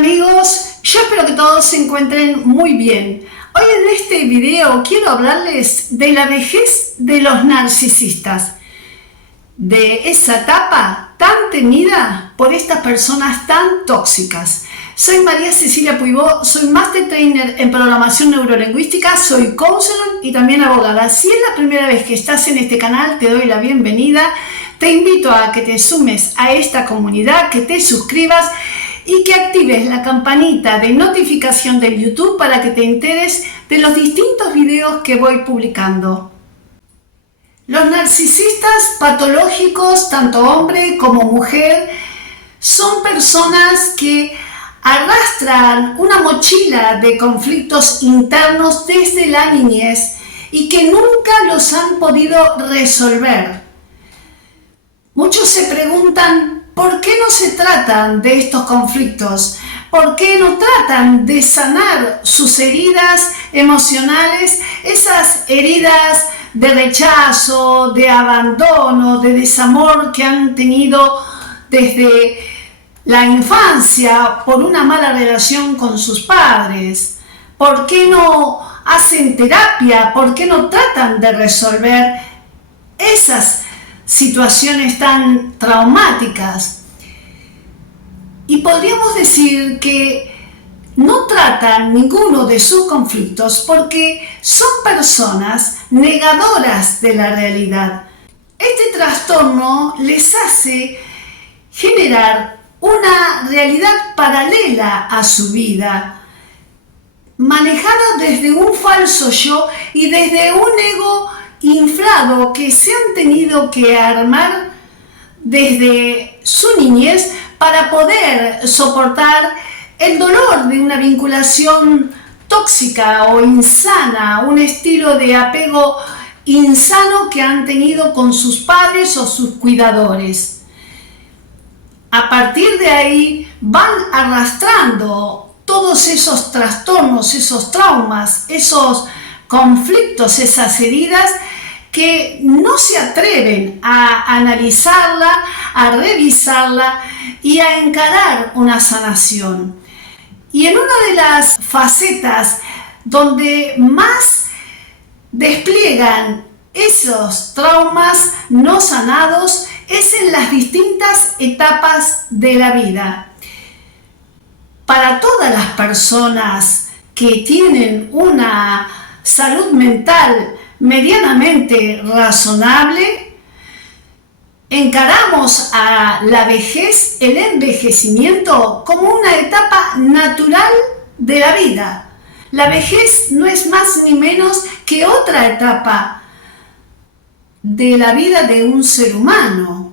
amigos, yo espero que todos se encuentren muy bien. Hoy en este video quiero hablarles de la vejez de los narcisistas, de esa etapa tan temida por estas personas tan tóxicas. Soy María Cecilia Puibó, soy Master Trainer en Programación Neurolingüística, soy counselor y también abogada. Si es la primera vez que estás en este canal, te doy la bienvenida. Te invito a que te sumes a esta comunidad, que te suscribas y que actives la campanita de notificación de YouTube para que te enteres de los distintos videos que voy publicando. Los narcisistas patológicos, tanto hombre como mujer, son personas que arrastran una mochila de conflictos internos desde la niñez y que nunca los han podido resolver. Muchos se preguntan ¿por qué no se tratan de estos conflictos? ¿Por qué no tratan de sanar sus heridas emocionales, esas heridas de rechazo, de abandono, de desamor que han tenido desde la infancia por una mala relación con sus padres? ¿Por qué no hacen terapia? ¿Por qué no tratan de resolver esas situaciones tan traumáticas? Y podríamos decir que no tratan ninguno de sus conflictos porque son personas negadoras de la realidad. Este trastorno les hace generar una realidad paralela a su vida, manejada desde un falso yo y desde un ego inflado que se han tenido que armar desde su niñez para poder soportar el dolor de una vinculación tóxica o insana, un estilo de apego insano que han tenido con sus padres o sus cuidadores. A partir de ahí van arrastrando todos esos trastornos, esos traumas, esos conflictos, esas heridas que no se atreven a analizarla, a revisarla y a encarar una sanación. Y en una de las facetas donde más despliegan esos traumas no sanados es en las distintas etapas de la vida. Para todas las personas que tienen una salud mental medianamente razonable, encaramos a la vejez, el envejecimiento, como una etapa natural de la vida. La vejez no es más ni menos que otra etapa de la vida de un ser humano.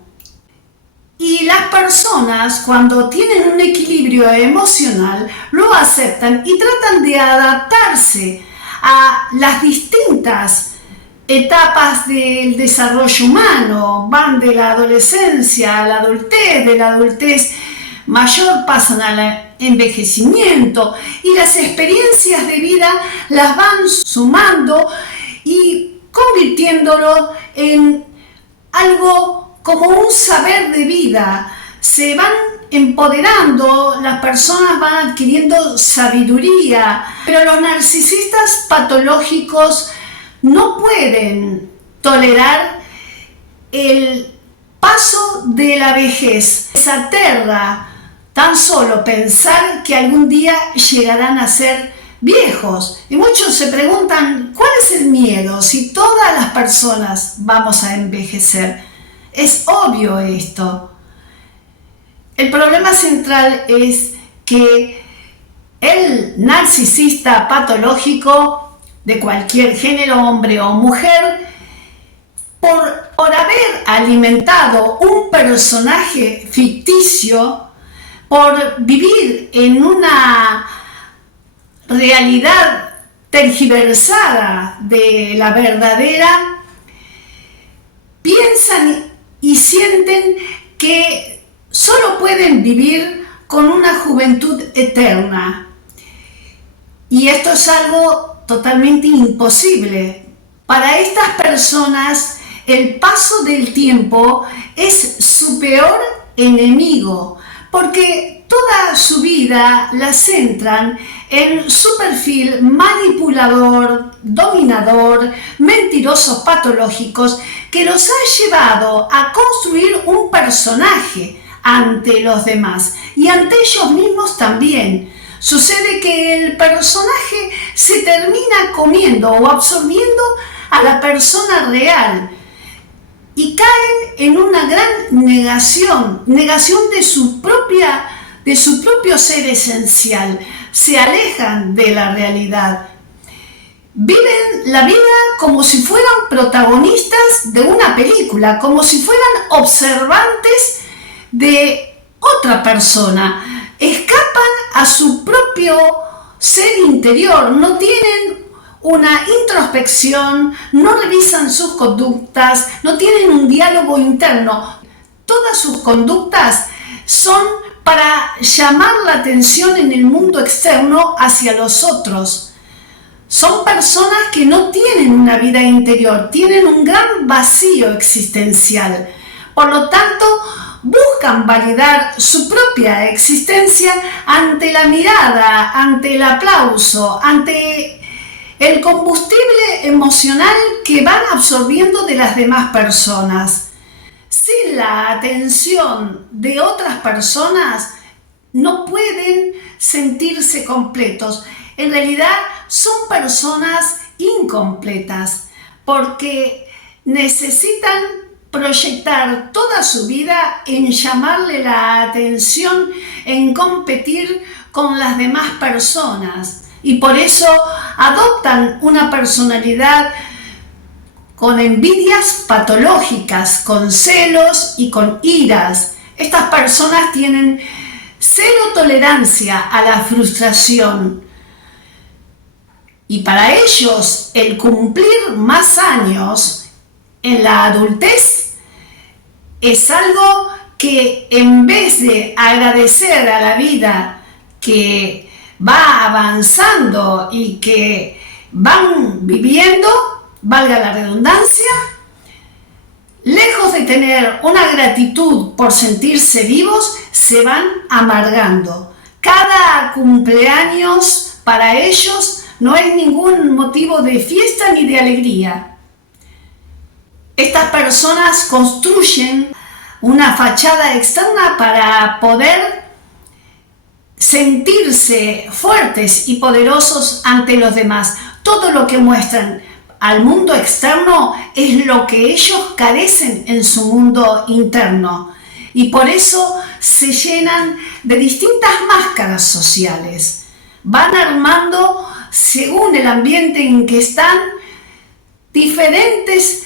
Y las personas, cuando tienen un equilibrio emocional, lo aceptan y tratan de adaptarse a las distintas etapas del desarrollo humano. Van de la adolescencia a la adultez, de la adultez mayor pasan al envejecimiento y las experiencias de vida las van sumando y convirtiéndolo en algo como un saber de vida. Se van empoderando, las personas van adquiriendo sabiduría, pero los narcisistas patológicos no pueden tolerar el paso de la vejez. Les aterra tan solo pensar que algún día llegarán a ser viejos. Y muchos se preguntan, ¿cuál es el miedo si todas las personas vamos a envejecer? Es obvio esto. El problema central es que el narcisista patológico de cualquier género, hombre o mujer, por haber alimentado un personaje ficticio, por vivir en una realidad tergiversada de la verdadera, piensan y sienten que solo pueden vivir con una juventud eterna. Y esto es algo totalmente imposible. Para estas personas, el paso del tiempo es su peor enemigo, porque toda su vida la centran en su perfil manipulador, dominador, mentirosos patológicos que los ha llevado a construir un personaje ante los demás y ante ellos mismos también. Sucede que el personaje se termina comiendo o absorbiendo a la persona real y caen en una gran negación de su propio ser esencial. Se alejan de la realidad. Viven la vida como si fueran protagonistas de una película, como si fueran observantes de otra persona. Escapan a su propio ser interior, no tienen una introspección, no revisan sus conductas, no tienen un diálogo interno. Todas sus conductas son para llamar la atención en el mundo externo hacia los otros. Son personas que no tienen una vida interior, tienen un gran vacío existencial. Por lo tanto, buscan validar su propia existencia ante la mirada, ante el aplauso, ante el combustible emocional que van absorbiendo de las demás personas. Sin la atención de otras personas no pueden sentirse completos. En realidad son personas incompletas porque necesitan proyectar toda su vida en llamarle la atención, en competir con las demás personas y por eso adoptan una personalidad con envidias patológicas, con celos y con iras. Estas personas tienen cero tolerancia a la frustración. Y para ellos, el cumplir más años en la adultez es algo que en vez de agradecer a la vida que va avanzando y que van viviendo, valga la redundancia, lejos de tener una gratitud por sentirse vivos, se van amargando. Cada cumpleaños para ellos no es ningún motivo de fiesta ni de alegría. Estas personas construyen una fachada externa para poder sentirse fuertes y poderosos ante los demás. Todo lo que muestran al mundo externo es lo que ellos carecen en su mundo interno y por eso se llenan de distintas máscaras sociales. Van armando, según el ambiente en que están, diferentes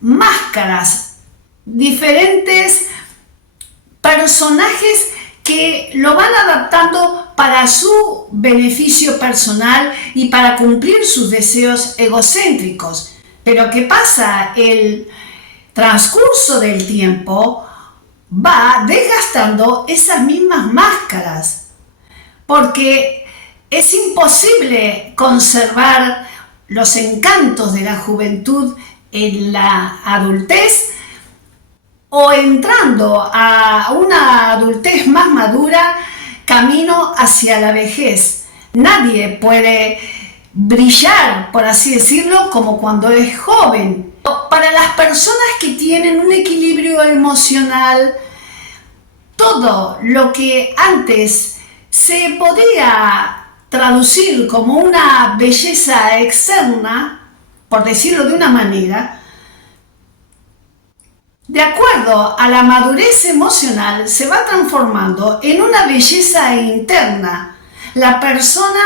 máscaras, diferentes personajes que lo van adaptando para su beneficio personal y para cumplir sus deseos egocéntricos. Pero ¿qué pasa? El transcurso del tiempo va desgastando esas mismas máscaras, porque es imposible conservar los encantos de la juventud en la adultez o entrando a una adultez más madura camino hacia la vejez. Nadie puede brillar, por así decirlo, como cuando es joven. Para las personas que tienen un equilibrio emocional, todo lo que antes se podía traducir como una belleza externa, por decirlo de una manera, de acuerdo a la madurez emocional se va transformando en una belleza interna. La persona,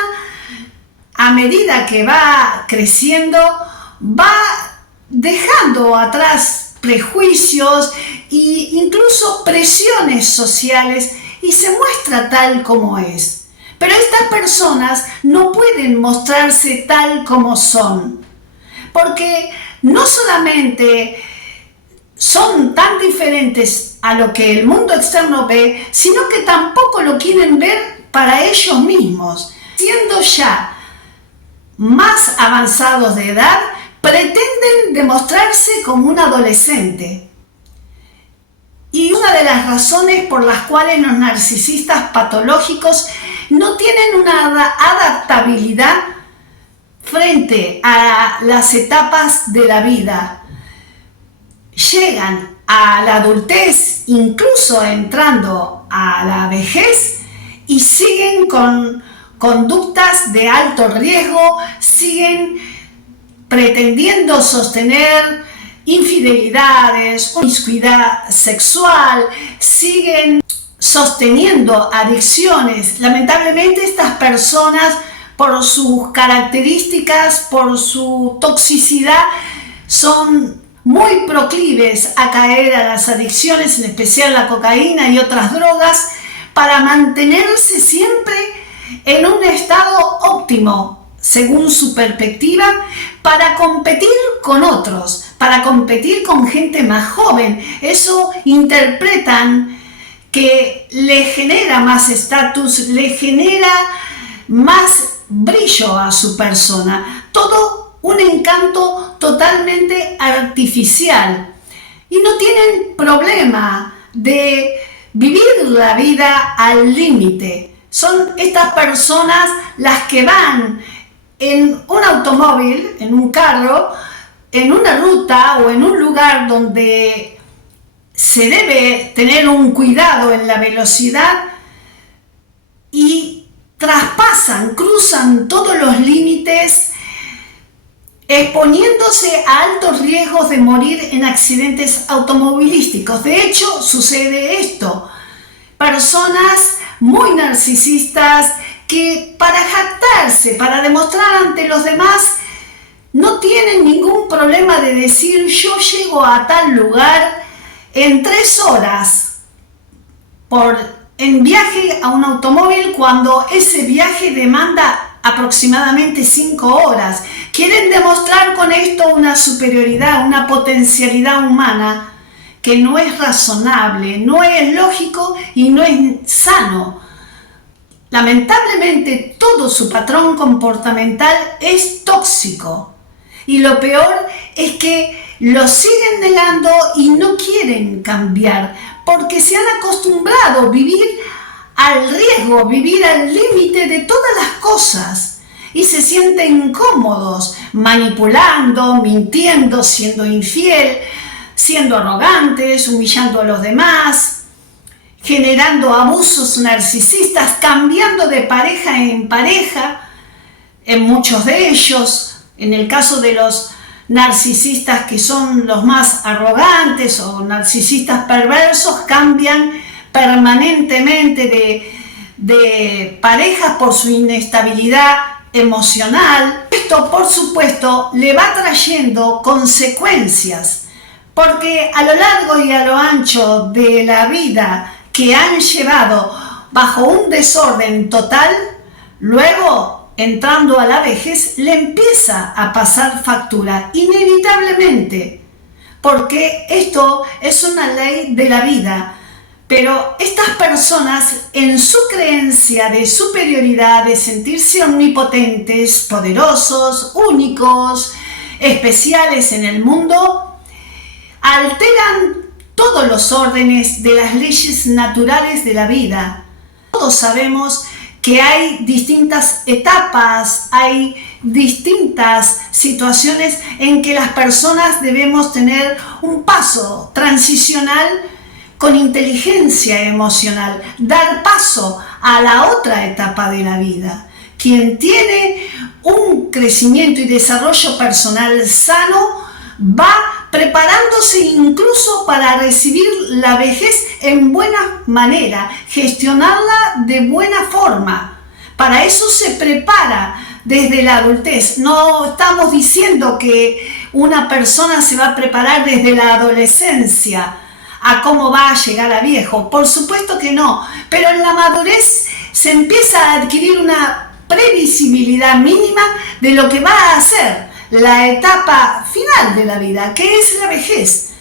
a medida que va creciendo, va dejando atrás prejuicios e incluso presiones sociales y se muestra tal como es. Pero estas personas no pueden mostrarse tal como son, porque no solamente son tan diferentes a lo que el mundo externo ve, sino que tampoco lo quieren ver para ellos mismos. Siendo ya más avanzados de edad, pretenden demostrarse como un adolescente. Y una de de las razones por las cuales los narcisistas patológicos no tienen una adaptabilidad frente a las etapas de la vida. Llegan a la adultez, incluso entrando a la vejez, y siguen con conductas de alto riesgo, siguen pretendiendo sostener infidelidades, promiscuidad sexual, siguen sosteniendo adicciones. Lamentablemente estas personas, por sus características, por su toxicidad, son muy proclives a caer a las adicciones, en especial la cocaína y otras drogas, para mantenerse siempre en un estado óptimo, según su perspectiva, para competir con otros, para competir con gente más joven. Eso interpretan que le genera más estatus, le genera más brillo a su persona. Todo un encanto totalmente artificial. Y no tienen problema de vivir la vida al límite. Son estas personas las que van en un automóvil, en un carro, en una ruta o en un lugar donde se debe tener un cuidado en la velocidad y traspasan, cruzan todos los límites, exponiéndose a altos riesgos de morir en accidentes automovilísticos. De hecho, sucede esto. Personas muy narcisistas que para jactarse, para demostrar ante los demás, no tienen ningún problema de decir: yo llego a tal lugar en 3 horas en viaje a un automóvil, cuando ese viaje demanda aproximadamente 5 horas. Quieren demostrar con esto una superioridad, una potencialidad humana que no es razonable, no es lógico y no es sano. Lamentablemente todo su patrón comportamental es tóxico, y lo peor es que lo siguen negando y no quieren cambiar, porque se han acostumbrado a vivir al riesgo, vivir al límite de todas las cosas, y se sienten cómodos manipulando, mintiendo, siendo infiel, siendo arrogantes, humillando a los demás, generando abusos narcisistas, cambiando de pareja en pareja, en muchos de ellos. En el caso de los narcisistas que son los más arrogantes o narcisistas perversos, cambian permanentemente de parejas por su inestabilidad emocional. Esto, por supuesto, le va trayendo consecuencias, porque a lo largo y a lo ancho de la vida que han llevado bajo un desorden total, luego, entrando a la vejez, le empieza a pasar factura, inevitablemente, porque esto es una ley de la vida. Pero estas personas, en su creencia de superioridad, de sentirse omnipotentes, poderosos, únicos, especiales en el mundo, alteran todos los órdenes de las leyes naturales de la vida. Todos sabemos que hay distintas etapas, hay distintas situaciones en que las personas debemos tener un paso transicional con inteligencia emocional, dar paso a la otra etapa de la vida. Quien tiene un crecimiento y desarrollo personal sano va preparándose incluso para recibir la vejez en buena manera, gestionarla de buena forma. Para eso se prepara desde la adultez. No estamos diciendo que una persona se va a preparar desde la adolescencia a cómo va a llegar a viejo. Por supuesto que no, pero en la madurez se empieza a adquirir una previsibilidad mínima de lo que va a hacer la etapa final de la vida, que es la vejez.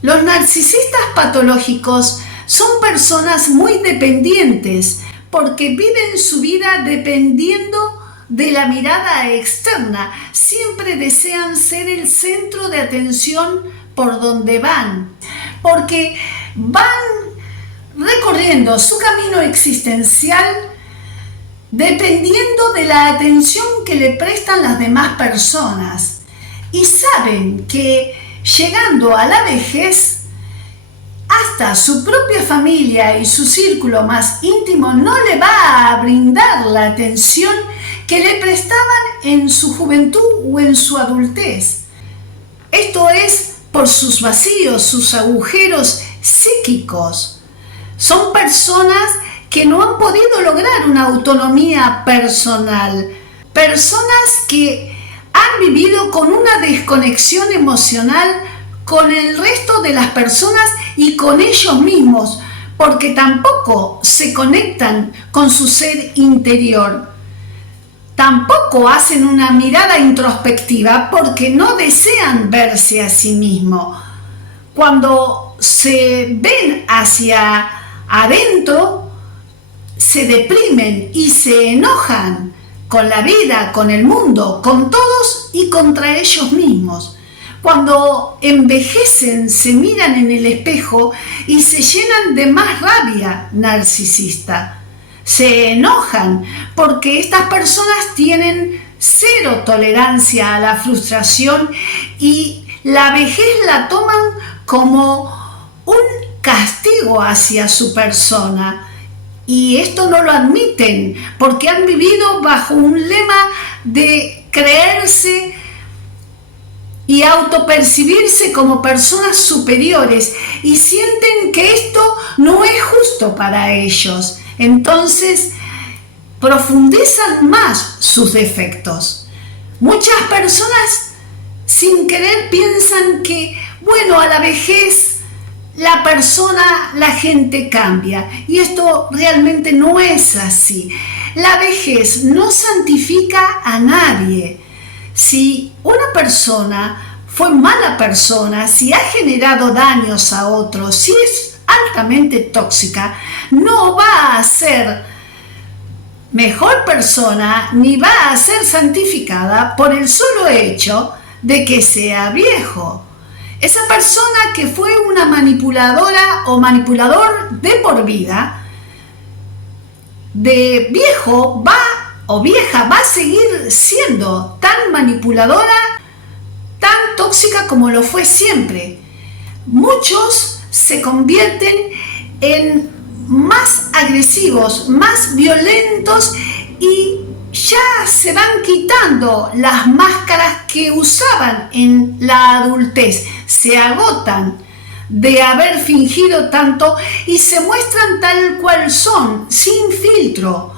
Los narcisistas patológicos son personas muy dependientes, porque viven su vida dependiendo de la mirada externa. Siempre desean ser el centro de atención por donde van, porque van recorriendo su camino existencial dependiendo de la atención que le prestan las demás personas y saben que llegando a la vejez, hasta su propia familia y su círculo más íntimo no le va a brindar la atención que le prestaban en su juventud o en su adultez. Esto es por sus vacíos, sus agujeros psíquicos. Son personas que no han podido lograr una autonomía personal, personas que han vivido con una desconexión emocional con el resto de las personas y con ellos mismos, porque tampoco se conectan con su ser interior. Tampoco hacen una mirada introspectiva porque no desean verse a sí mismos. Cuando se ven hacia adentro, se deprimen y se enojan con la vida, con el mundo, con todos y contra ellos mismos. Cuando envejecen, se miran en el espejo y se llenan de más rabia narcisista. Se enojan porque estas personas tienen cero tolerancia a la frustración y la vejez la toman como un castigo hacia su persona. Y esto no lo admiten porque han vivido bajo un lema de creerse y autopercibirse como personas superiores y sienten que esto no es justo para ellos. Entonces profundizan más sus defectos. Muchas personas sin querer piensan que, bueno, a la vejez la gente cambia. Y esto realmente no es así. La vejez no santifica a nadie. Si una persona fue mala persona, si ha generado daños a otros, si es altamente tóxica, no va a ser mejor persona ni va a ser santificada por el solo hecho de que sea viejo. Esa persona que fue una manipuladora o manipulador de por vida, de viejo o vieja va a seguir siendo tan manipuladora, tan tóxica como lo fue siempre. Muchos se convierten en más agresivos, más violentos y ya se van quitando las máscaras que usaban en la adultez. Se agotan de haber fingido tanto y se muestran tal cual son, sin filtro.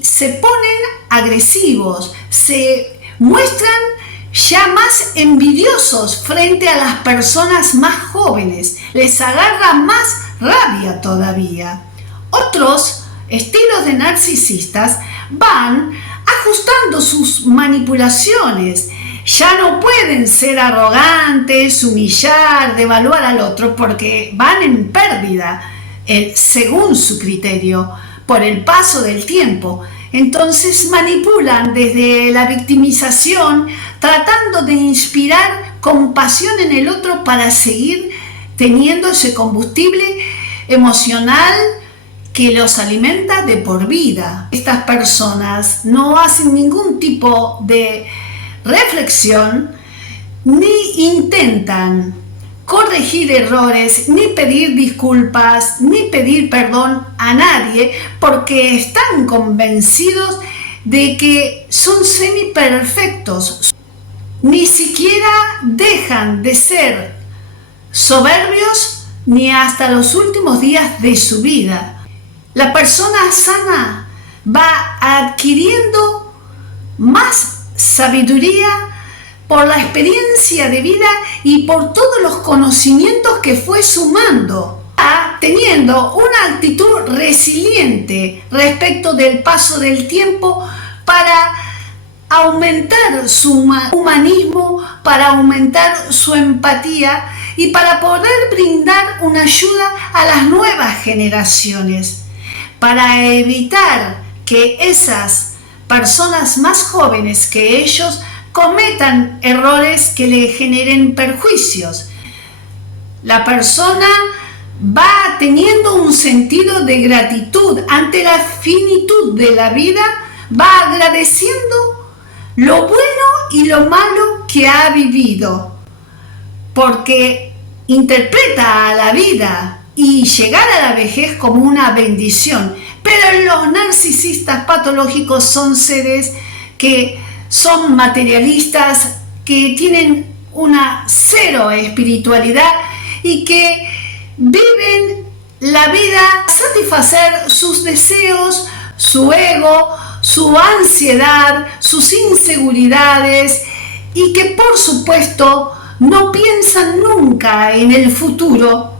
Se ponen agresivos, se muestran ya más envidiosos frente a las personas más jóvenes, les agarra más rabia todavía. Otros estilos de narcisistas van ajustando sus manipulaciones. Ya no pueden ser arrogantes, humillar, devaluar al otro porque van en pérdida, según su criterio, por el paso del tiempo. Entonces manipulan desde la victimización, tratando de inspirar compasión en el otro para seguir teniendo ese combustible emocional que los alimenta de por vida. Estas personas no hacen ningún tipo de reflexión, ni intentan corregir errores, ni pedir disculpas, ni pedir perdón a nadie, porque están convencidos de que son semiperfectos. Ni siquiera dejan de ser soberbios ni hasta los últimos días de su vida. La persona sana va adquiriendo más sabiduría por la experiencia de vida y por todos los conocimientos que fue sumando, teniendo una actitud resiliente respecto del paso del tiempo para aumentar su humanismo, para aumentar su empatía y para poder brindar una ayuda a las nuevas generaciones, para evitar que esas personas más jóvenes que ellos cometan errores que le generen perjuicios. La persona va teniendo un sentido de gratitud ante la finitud de la vida, va agradeciendo lo bueno y lo malo que ha vivido, porque interpreta a la vida y llegar a la vejez como una bendición. Pero los narcisistas patológicos son seres que son materialistas, que tienen una cero espiritualidad y que viven la vida a satisfacer sus deseos, su ego, su ansiedad, sus inseguridades, y que por supuesto no piensan nunca en el futuro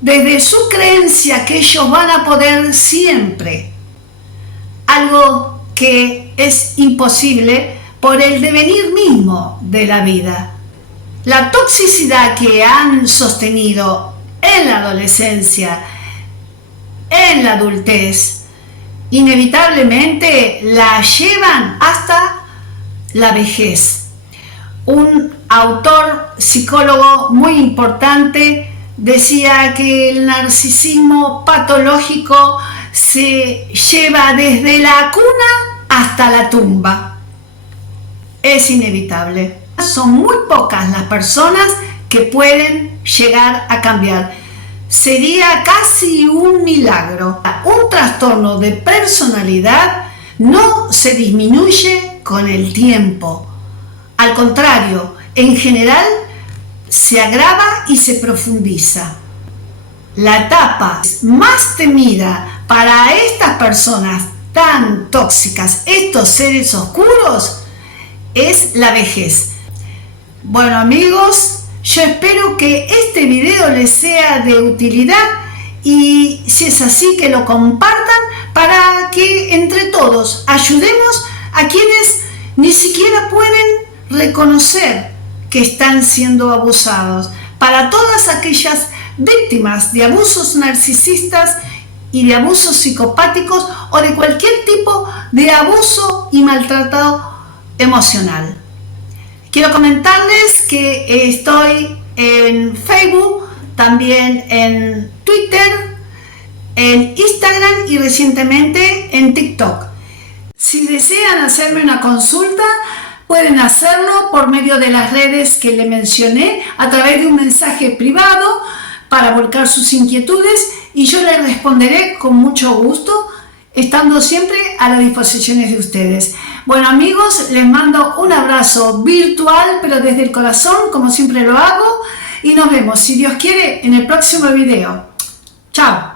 desde su creencia que ellos van a poder siempre, algo que es imposible por el devenir mismo de la vida. La toxicidad que han sostenido en la adolescencia, en la adultez, inevitablemente la llevan hasta la vejez. Un autor psicólogo muy importante decía que el narcisismo patológico se lleva desde la cuna hasta la tumba. Es inevitable. Son muy pocas las personas que pueden llegar a cambiar. Sería casi un milagro. Un trastorno de personalidad no se disminuye con el tiempo. Al contrario, en general se agrava y se profundiza. La etapa más temida para estas personas tan tóxicas, estos seres oscuros, es la vejez. Bueno amigos, yo espero que este video les sea de utilidad y si es así que lo compartan para que entre todos ayudemos a quienes ni siquiera pueden reconocer que están siendo abusados, para todas aquellas víctimas de abusos narcisistas y de abusos psicopáticos o de cualquier tipo de abuso y maltrato emocional. Quiero comentarles que estoy en Facebook, también en Twitter, en Instagram y recientemente en TikTok. Si desean hacerme una consulta, pueden hacerlo por medio de las redes que le mencioné, a través de un mensaje privado para volcar sus inquietudes y yo les responderé con mucho gusto, estando siempre a las disposiciones de ustedes. Bueno amigos, les mando un abrazo virtual, pero desde el corazón, como siempre lo hago, y nos vemos, si Dios quiere, en el próximo video. Chao.